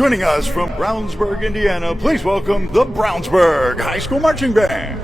Joining us from Brownsburg, Indiana, please welcome the Brownsburg High School Marching Band.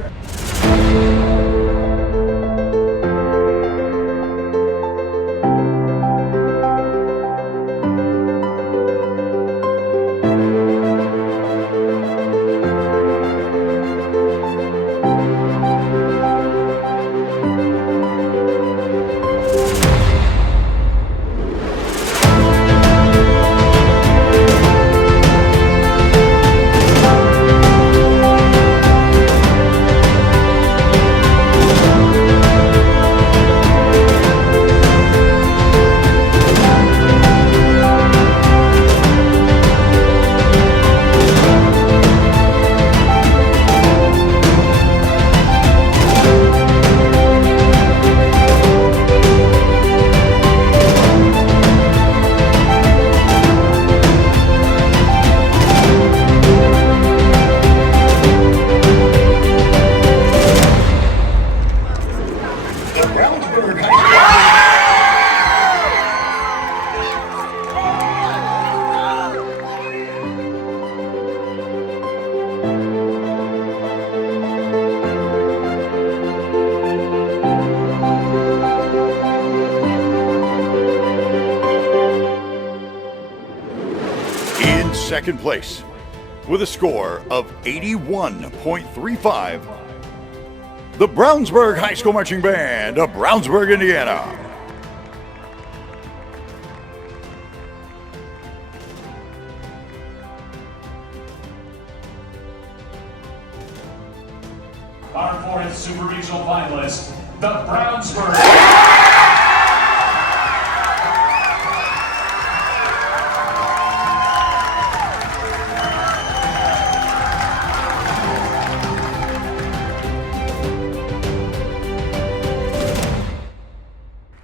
In second place, with a score of 81.35, the Brownsburg High School Marching Band of Brownsburg, Indiana. Our fourth Super Regional finalist, the Brownsburg.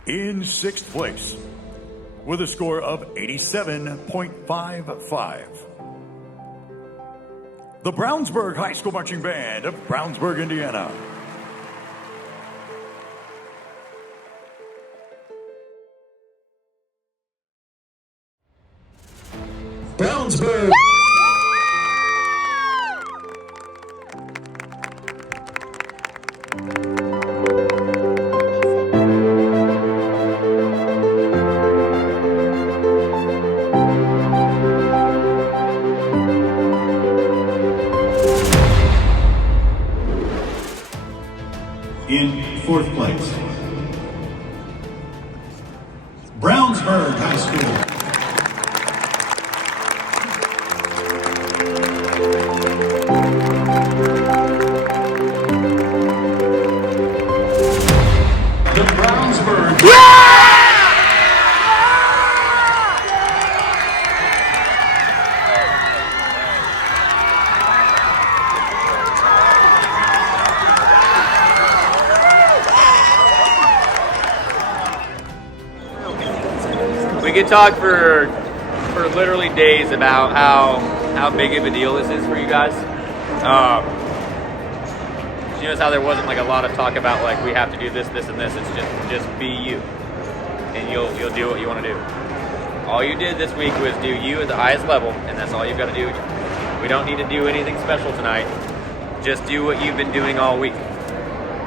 In sixth place, with a score of 87.55, the Brownsburg High School Marching Band of Brownsburg, Indiana. Brownsburg. In fourth place, Brownsburg High School. The Brownsburg. We could talk for literally days about how big of a deal this is for you guys. You notice how there wasn't like a lot of talk about like we have to do this, this, and this. It's just be you, and you'll do what you want to do. All you did this week was do you at the highest level, and that's all you've got to do. We don't need to do anything special tonight. Just do what you've been doing all week.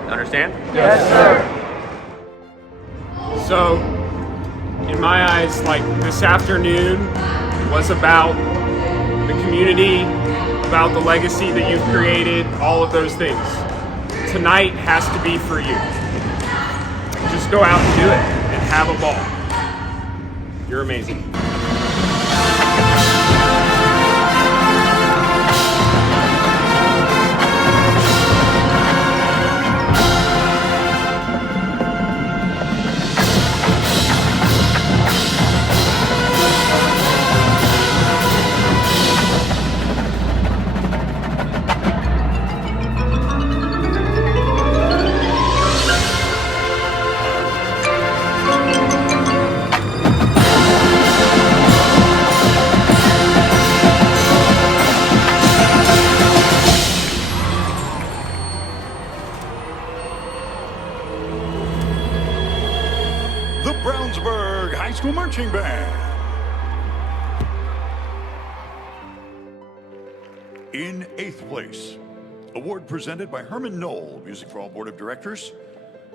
Understand? Yes, sir. So, in my eyes, like this afternoon was about the community, about the legacy that you've created, all of those things. Tonight has to be for you. Just go out and do it and have a ball. You're amazing. The Brownsburg High School Marching Band. In 8th place, award presented by Herman Knoll, Music for All Board of Directors,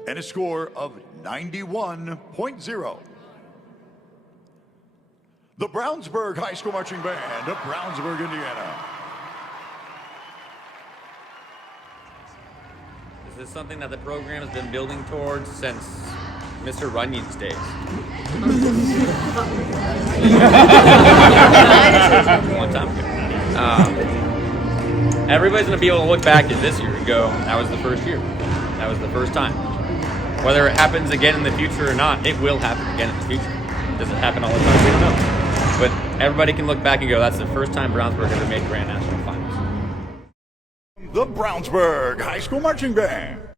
and a score of 91.0. The Brownsburg High School Marching Band of Brownsburg, Indiana. This is something that the program has been building towards since Mr. Runyon's days. One time ago. Everybody's going to be able to look back at this year and go, that was the first year. That was the first time. Whether it happens again in the future or not, it will happen again in the future. Does it happen all the time? We don't know. But everybody can look back and go, that's the first time Brownsburg ever made Grand National Finals. The Brownsburg High School Marching Band.